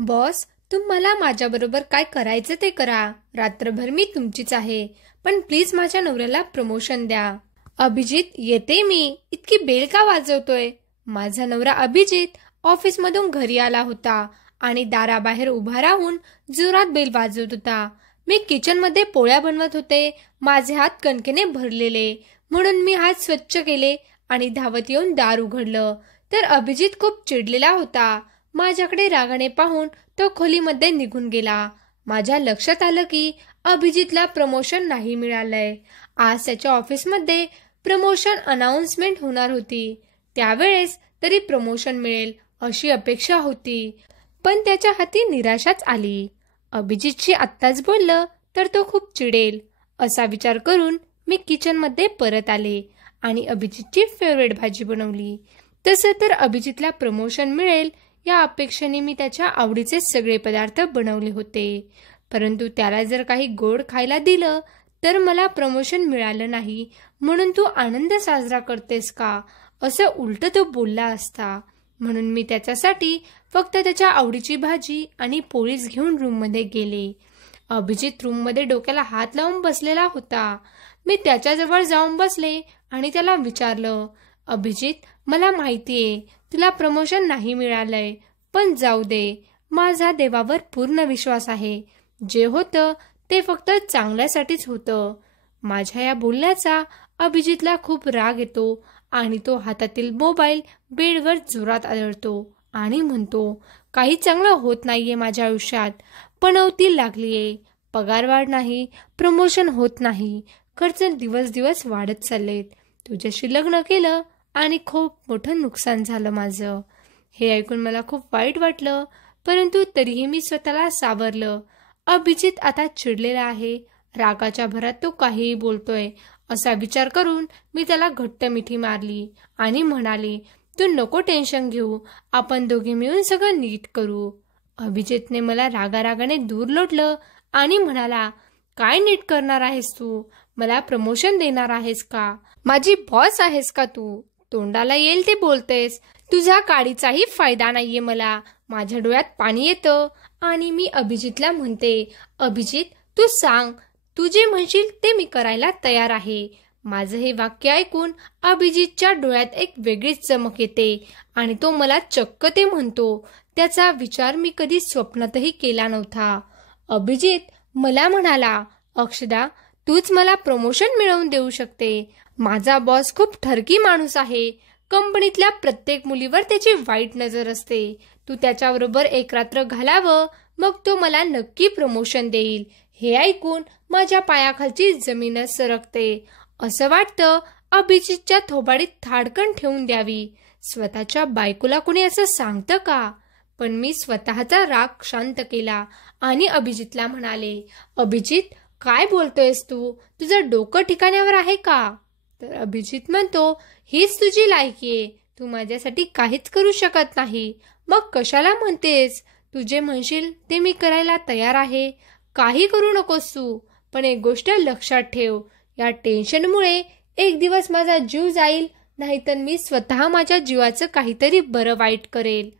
Boss, तुम्हाला माझ्याबरोबर काय करायचं ते करा. रात्रभर मी तुमचीच आहे. पण प्लीज माझ्या नवऱ्याला प्रमोशन द्या. अभिजित, येते मी. इतकी बेल का वाजवतोय? माझा नवरा अभिजित ऑफिसमधून घरी आला होता आणि दाराबाहेर उभा राहून जोरात बेल वाजवत होता. मी किचनमध्ये पोळ्या बनवत होते. माझे हात कणकेने भरलेले, म्हणून मी हात स्वच्छ केले आणि धावत येऊन दार उघडलं तर अभिजित खूप चिडलेला होता. माझ्याकडे रागाने पाहून तो खोलीमध्ये निघून गेला. माझ्या लक्षात आलं की अभिजितला प्रमोशन नाही मिळालंय. आज त्याच्या ऑफिसमध्ये प्रमोशन अनाउन्समेंट होणार होती. त्यावेळेस तरी प्रमोशन मिळेल अशी अपेक्षा होती, पण त्याच्या हाती निराशाच आली. अभिजितशी आत्ताच बोललं तर तो खूप चिडेल असा विचार करून मी किचनमध्ये परत आले आणि अभिजितची फेवरेट भाजी बनवली. तसं तर अभिजितला प्रमोशन मिळेल या अपेक्षेने मी त्याच्या आवडीचे सगळे पदार्थ बनवले होते, परंतु त्याला जर काही गोड खायला दिलं तर मला प्रमोशन मिळालं नाही म्हणून तू आनंद साजरा करतेस का, असं उलट तो बोलला असता. म्हणून मी त्याच्यासाठी फक्त त्याच्या आवडीची भाजी आणि पोळीच घेऊन रूममध्ये गेले. अभिजित रूममध्ये डोक्याला हात लावून बसलेला होता. मी त्याच्याजवळ जाऊन बसले आणि त्याला विचारलं, अभिजित, मला माहितीये तुला प्रमोशन नाही मिळालंय, पण जाऊ दे. माझा देवावर पूर्ण विश्वास आहे. जे होतं ते फक्त चांगल्यासाठीच होतं. माझ्या या बोलण्याचा अभिजितला खूप राग येतो आणि तो हातातील मोबाईल बेडवर जोरात आदळतो आणि म्हणतो, काही चांगलं होत नाहीये माझ्या आयुष्यात. पणवती लागलीये, पगारवाढ नाही, प्रमोशन होत नाही, खर्च दिवस दिवस वाढत चाललेत. तुझ्याशी लग्न केलं आणि खूप मोठं नुकसान झालं माझं. हे ऐकून मला खूप वाईट वाटलं, परंतु तरीही मी स्वतःला सावरलं. अभिजित आता चिडलेला आहे. रागाच्या भरात तो काहीही बोलतोय असा विचार करून मी त्याला घट्ट मिठी मारली आणि म्हणाले, तू नको टेन्शन घेऊ, आपण दोघे मिळून सगळं नीट करू. अभिजितने मला रागारागाने दूर लोटलं आणि म्हणाला, काय नीट करणार आहेस तू? मला प्रमोशन देणार आहेस का? माझी बॉस आहेस का तू? तोंडाला येईल ते बोलतेस. तुझ्या काडीचाही फायदा नाहीये मला. माझ्या डोळ्यात पाणी येतं आणि मी अभिजितला म्हणते, अभिजित, तू सांग, तू जे म्हणशील ते मी करायला तयार आहे. माझं हे वाक्य ऐकून अभिजितच्या डोळ्यात एक वेगळीच चमक येते आणि तो मला चक्क ते म्हणतो. त्याचा विचार मी कधी स्वप्नातही केला नव्हता. अभिजित मला म्हणाला, अक्षदा, तूच मला प्रमोशन मिळवून देऊ शकते. माझा बॉस खूप ठरकी माणूस आहे. कंपनीतल्या प्रत्येक मुलीवर त्याची वाईट नजर असते. तू त्याच्याबरोबर एक रात्र घालावं, मग तो मला नक्की प्रमोशन देईल. हे ऐकून माझ्या पायाखालची जमीनच सरकते. असं वाटतं अभिजितच्या थोबाडीत थाडकन ठेवून द्यावी. स्वतःच्या बायकोला कोणी असं सांगतं का? पण मी स्वतःचा राग शांत केला आणि अभिजितला म्हणाले, अभिजित, काय बोलतोयस तू? तुझं डोकं ठिकाण्यावर आहे का? तर अभिजित म्हणतो, हीच तुझी लायकी आहे. तू माझ्यासाठी काहीच करू शकत नाही. मग कशाला म्हणतेस? तू जे म्हणशील ते मी करायला तयार आहे. काही करू नकोस तू. पण एक गोष्ट लक्षात ठेव, या टेन्शनमुळे एक दिवस माझा जीव जाईल, नाहीतर मी स्वतः माझ्या जीवाचं काहीतरी बरं वाईट करेल.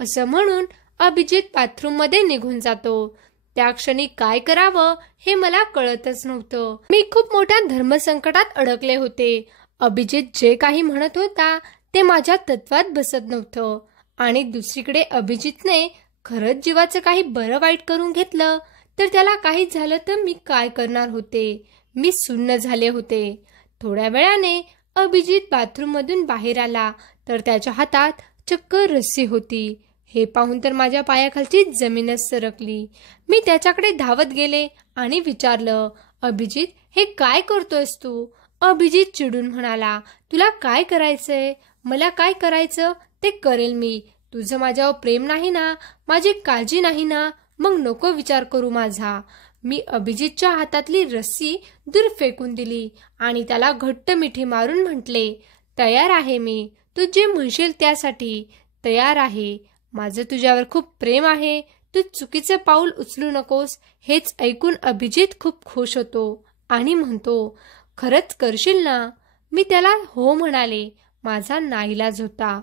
असं म्हणून अभिजित बाथरूममध्ये निघून जातो. त्या क्षणी काय करावं हे मला कळतच नव्हतं. मी खूप मोठ्या धर्मसंकटात अडकले होते. अभिजित जे काही म्हणत होता ते माझ्या तत्वात बसत नव्हतं आणि दुसरीकडे अभिजितने खरंच जीवाचं काही बरं वाईट करून घेतलं तर त्याला काही झालं तर मी काय करणार होते? मी सुन्न झाले होते. थोड्या वेळाने अभिजित बाथरूममधून बाहेर आला तर त्याच्या हातात चक्क रस्सी होती. हे पाहून तर माझ्या पायाखालची जमीनच सरकली. मी त्याच्याकडे धावत गेले आणि विचारलं, अभिजित, हे काय करतोयस तू? अभिजित चिडून म्हणाला, तुला काय करायचंय? मला काय करायचं ते करेल मी. तुझं माझ्यावर प्रेम नाही ना, माझी काळजी नाही ना, मग नको विचार करू माझा. मी अभिजितच्या हातातली रस्सी दूर फेकून दिली आणि त्याला घट्ट मिठी मारून म्हटले, तयार आहे मी. तू जे म्हणशील त्यासाठी तयार आहे. माझं तुझ्यावर खूप प्रेम आहे. तू चुकीचं पाऊल उचलू नकोस. हेच ऐकून अभिजित खूप खुश होतो आणि म्हणतो, खरंच करशील ना? मी त्याला हो म्हणाले. माझा नाईलाज होता.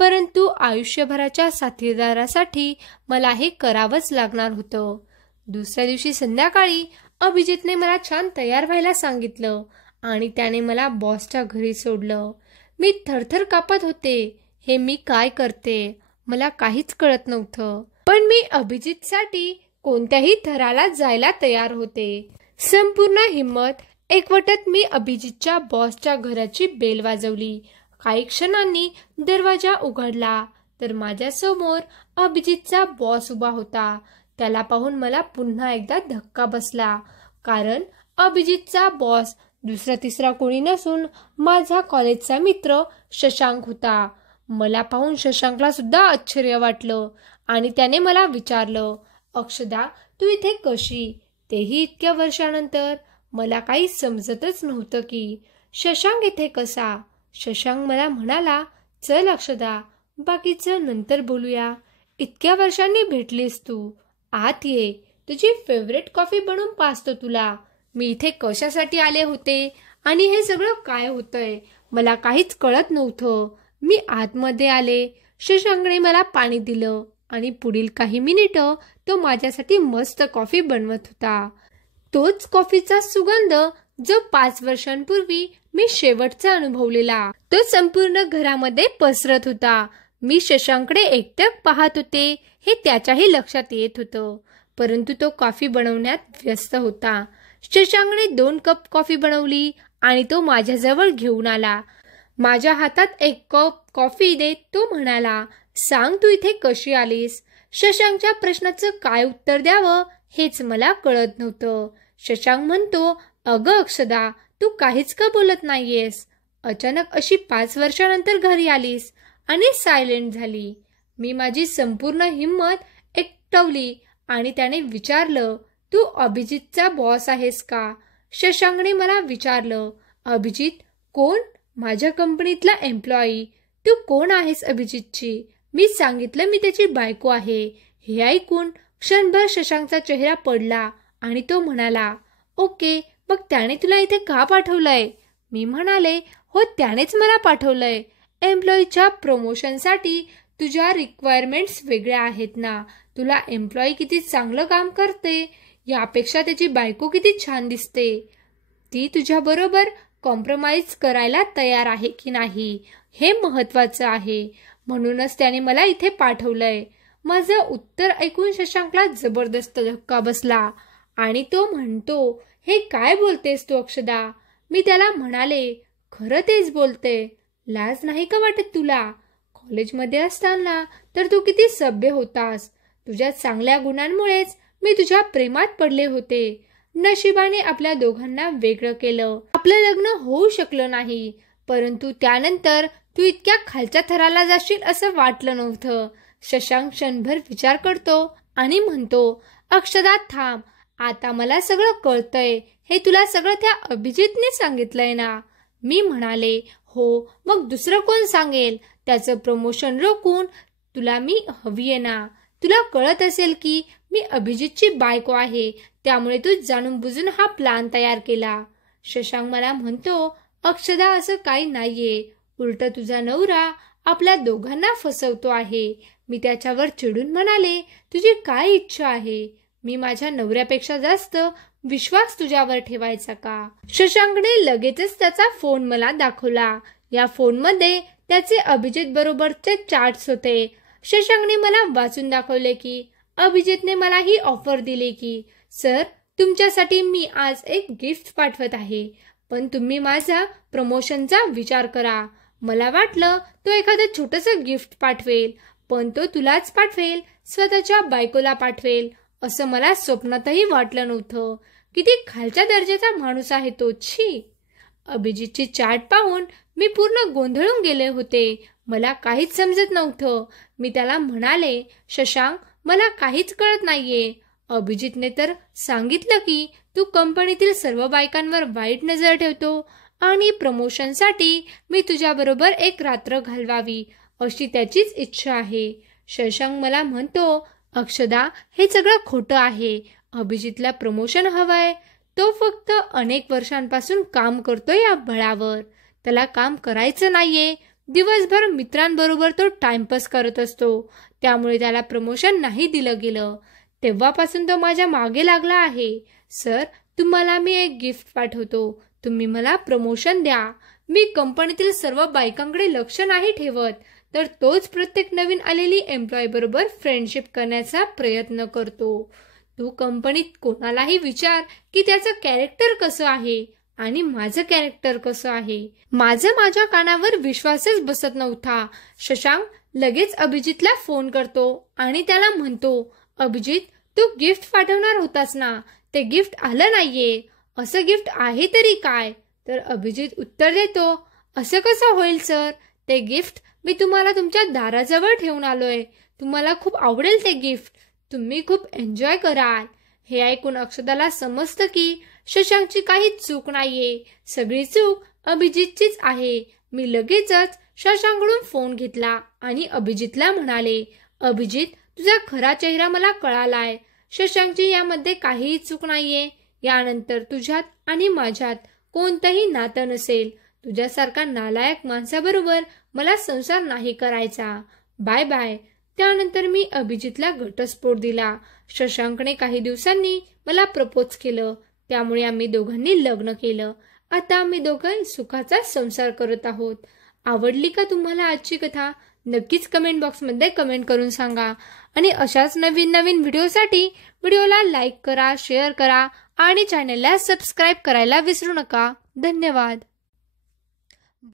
परंतु आयुष्यभराच्या साथीदारासाठी मला हे करावंच लागणार होतं. दुसऱ्या दिवशी संध्याकाळी अभिजितने मला छान तयार व्हायला सांगितलं आणि त्याने मला बॉसच्या घरी सोडलं. मी थरथर कापत होते. हे मी काय करते मला काहीच कळत नव्हतं, पण मी अभिजितसाठी कोणत्याही थराला जायला तयार होते. संपूर्ण हिम्मत एकवटत मी अभिजितच्या बॉसच्या घराची बेल वाजवली. काही क्षणांनी दरवाजा उघडला तर माझ्यासमोर अभिजितचा बॉस उभा होता. त्याला पाहून मला पुन्हा एकदा धक्का बसला, कारण अभिजितचा बॉस दुसरा तिसरा कोणी नसून माझा कॉलेजचा मित्र शशांक होता. मला पाहून शशांकला सुद्धा आश्चर्य वाटलं आणि त्याने मला विचारलं, अक्षदा तू इथे कशी, तेही इतक्या वर्षानंतर. मला काही समजतच नव्हतं की शशांक इथे कसा. शशांक मला म्हणाला, चल अक्षदा, बाकीचं नंतर बोलूया. इतक्या वर्षांनी भेटलीस तू, आत ये, तुझी फेवरेट कॉफी बनवून पाचतो तुला. मी इथे कशासाठी आले होते आणि हे सगळं काय होतंय मला काहीच कळत नव्हतं. मी आतमध्ये आले. शशांकने मला पाणी दिलं आणि पुढील काही मिनिटं तो माझ्यासाठी मस्त कॉफी बनवत होता. तोच कॉफीचा सुगंध जो 5 वर्षांपूर्वी मी शेवटचा अनुभवलेला तो संपूर्ण घरामध्ये पसरत होता. मी शशांककडे एकटक पाहत होते हे त्याच्याही लक्षात येत होतं, परंतु तो कॉफी बनवण्यात व्यस्त होता. शशांकने 2 कप कॉफी बनवली आणि तो माझ्याजवळ घेऊन आला. माझ्या हातात 1 कप कॉफी देत तो म्हणाला, सांग तू इथे कशी आलीस. शशांकच्या प्रश्नाचं काय उत्तर द्यावं हेच मला कळत नव्हतं. शशांक म्हणतो, अगं अक्षदा तू काहीच का बोलत नाहीयेस. अचानक अशी 5 वर्षानंतर घरी आलीस आणि सायलेंट झाली. मी माझी संपूर्ण हिंमत एकवटली आणि त्याने विचारलं, तू अभिजितचा बॉस आहेस का. शशांकने मला विचारलं, अभिजित कोण. माझ्या कंपनीतला एम्प्लॉई. तू कोण आहेस अभिजितची. मी सांगितलं मी त्याची बायको आहे. हे ऐकून क्षणभर शशांकचा चेहरा पडला आणि तो म्हणाला, ओके मग त्याने तुला इथे का पाठवलंय. मी म्हणाले, हो त्यानेच मला पाठवलंय. एम्प्लॉईच्या प्रमोशनसाठी तुझ्या रिक्वायरमेंट्स वेगळ्या आहेत ना. तुला एम्प्लॉई किती चांगलं काम करते यापेक्षा त्याची बायको किती छान दिसते. ती तुझ्याबरोबर कॉम्प्रोमाइज करायला तयार आहे की नाही हे महत्वाचं आहे. म्हणूनच त्याने मला इथे पाठवलंय. माझं उत्तर ऐकून शशांकला जबरदस्त धक्का बसला आणि तो म्हणतो, हे काय बोलतेस तू अक्षदा. मी त्याला म्हणाले, खरं तेच बोलते. लाज नाही का वाटत तुला. कॉलेजमध्ये असताना तर तू किती सभ्य होतास. तुझ्या चांगल्या गुणांमुळेच मी तुझ्या प्रेमात पडले होते. नशिबाने आपल्या दोघांना वेगळं केलं. आपलं लग्न होऊ शकलं नाही, परंतु त्यानंतर तू इतक्या खालच्या थराला जाशील असं वाटलं नव्हतं. शशांक क्षणभर विचार करतो आणि म्हणतो, अक्षदा थांब, आता मला सगळं कळतंय. हे तुला सगळं त्या अभिजितने सांगितलंय ना. मी म्हणाले, हो मग दुसरं कोण सांगेल. त्याचं प्रमोशन रोखून तुला मी हवी आहे ना. तुला कळत असेल की मी अभिजितची बायको आहे, त्यामुळे तू जाणून बुजून हा प्लान तयार केला. शशांक मला म्हणतो, अक्षदा असं काही नाहीये. उलट तुझा नवरा आपल्या दोघांना फसवतो आहे. मी त्याच्यावर चिडून म्हणाले, तुझी काय इच्छा आहे. मी माझ्या नवऱ्यापेक्षा जास्त विश्वास तुझ्यावर ठेवायचा का. शशांकने लगेचच त्याचा फोन मला दाखवला. या फोनमध्ये त्याचे अभिजित बरोबरचे चार्ट्स होते. शशांकने मला वाचून दाखवले की अभिजितने मला ही ऑफर दिली की, सर तुमच्यासाठी मी आज एक गिफ्ट पाठवत आहे, पण तुम्ही माझा प्रमोशनचा विचार करा. मला वाटलं तो एखादं छोटंसं गिफ्ट पाठवेल, पण तो तुलाच पाठवेल, स्वतःच्या बायकोला पाठवेल असं मला स्वप्नातही वाटलं नव्हतं. किती खालच्या दर्जाचा माणूस आहे तो. छी. अभिजितची चाट पाहून मी पूर्ण गोंधळून गेले होते. मला काहीच समजत नव्हतं. मी त्याला म्हणाले, शशांक मला काहीच कळत नाहीये. अभिजितने तर सांगितलं की तू कंपनीतील सर्व बायकांवर वाईट नजर ठेवतो आणि प्रमोशनसाठी मी तुझ्याबरोबर एक रात्र घालवावी अशी त्याचीच इच्छा आहे. शशांक मला म्हणतो, अक्षदा हे सगळं खोटं आहे. अभिजितला प्रमोशन हवंय. तो फक्त अनेक वर्षांपासून काम करतोय या बळावर. त्याला काम करायचं नाहीये. दिवसभर मित्रांबरोबर तो टाइमपास करत असतो, त्यामुळे त्याला प्रमोशन नाही दिलं गेलं. तेव्हापासून तो माझ्या मागे लागला आहे. सर, तुम्हाला मी एक गिफ्ट पाठवतो, तुम्ही मला प्रमोशन द्या. मी कंपनीतील सर्व बायकांकडे लक्ष नाही ठेवत, तर तोच प्रत्येक नवीन आलेली एम्प्लॉय बरोबर फ्रेंडशिप करण्याचा प्रयत्न करतो. तू कंपनीत कोणालाही विचार की त्याचं कॅरेक्टर कसं आहे आणि माझं कॅरेक्टर कसं आहे. माझ्या कानावर विश्वासच बसत नव्हता. शशांक लगेच अभिजितला फोन करतो आणि त्याला म्हणतो, अभिजित, तू गिफ्ट पाठवणार होतास ना, ते गिफ्ट आलं नाहीये. असं गिफ्ट आहे तरी काय? तर अभिजित उत्तर देतो, असं कसं होईल सर? ते गिफ्ट मी तुम्हाला तुमच्या दाराजवळ ठेवून आलोय. तुम्हाला खूप आवडेल ते गिफ्ट, तुम्ही खूप एन्जॉय कराल. हे ऐकून अक्षताला समजतं की शशांकची काही चूक नाहीये, सगळी चूक अभिजितचीच आहे. मी लगेचच शशांकडून फोन घेतला आणि अभिजितला म्हणाले, अभिजित, तुझा खरा चेहरा मला कळालाय. शशांकची यामध्ये काहीही चूक नाहीये. यानंतर तुझ्यात आणि माझ्यात कोणतंही नातं नसेल. तुझ्यासारखा नालायक माणसाबरोबर मला संसार नाही करायचा. Bye bye. त्यानंतर मी अभिजितला घटस्फोट दिला. शशांकने काही दिवसांनी मला प्रपोज केलं, त्यामुळे आम्ही दोघांनी लग्न केलं. आता आम्ही दोघं सुखाचा संसार करत आहोत. आवडली का तुम्हाला आजची कथा? नक्कीच कमेंट बॉक्समध्ये कमेंट करून सांगा. आणि अशाच नवीन व्हिडिओसाठी व्हिडिओला लाईक करा, शेअर करा आणि चॅनलला सबस्क्राईब करायला विसरू नका. धन्यवाद.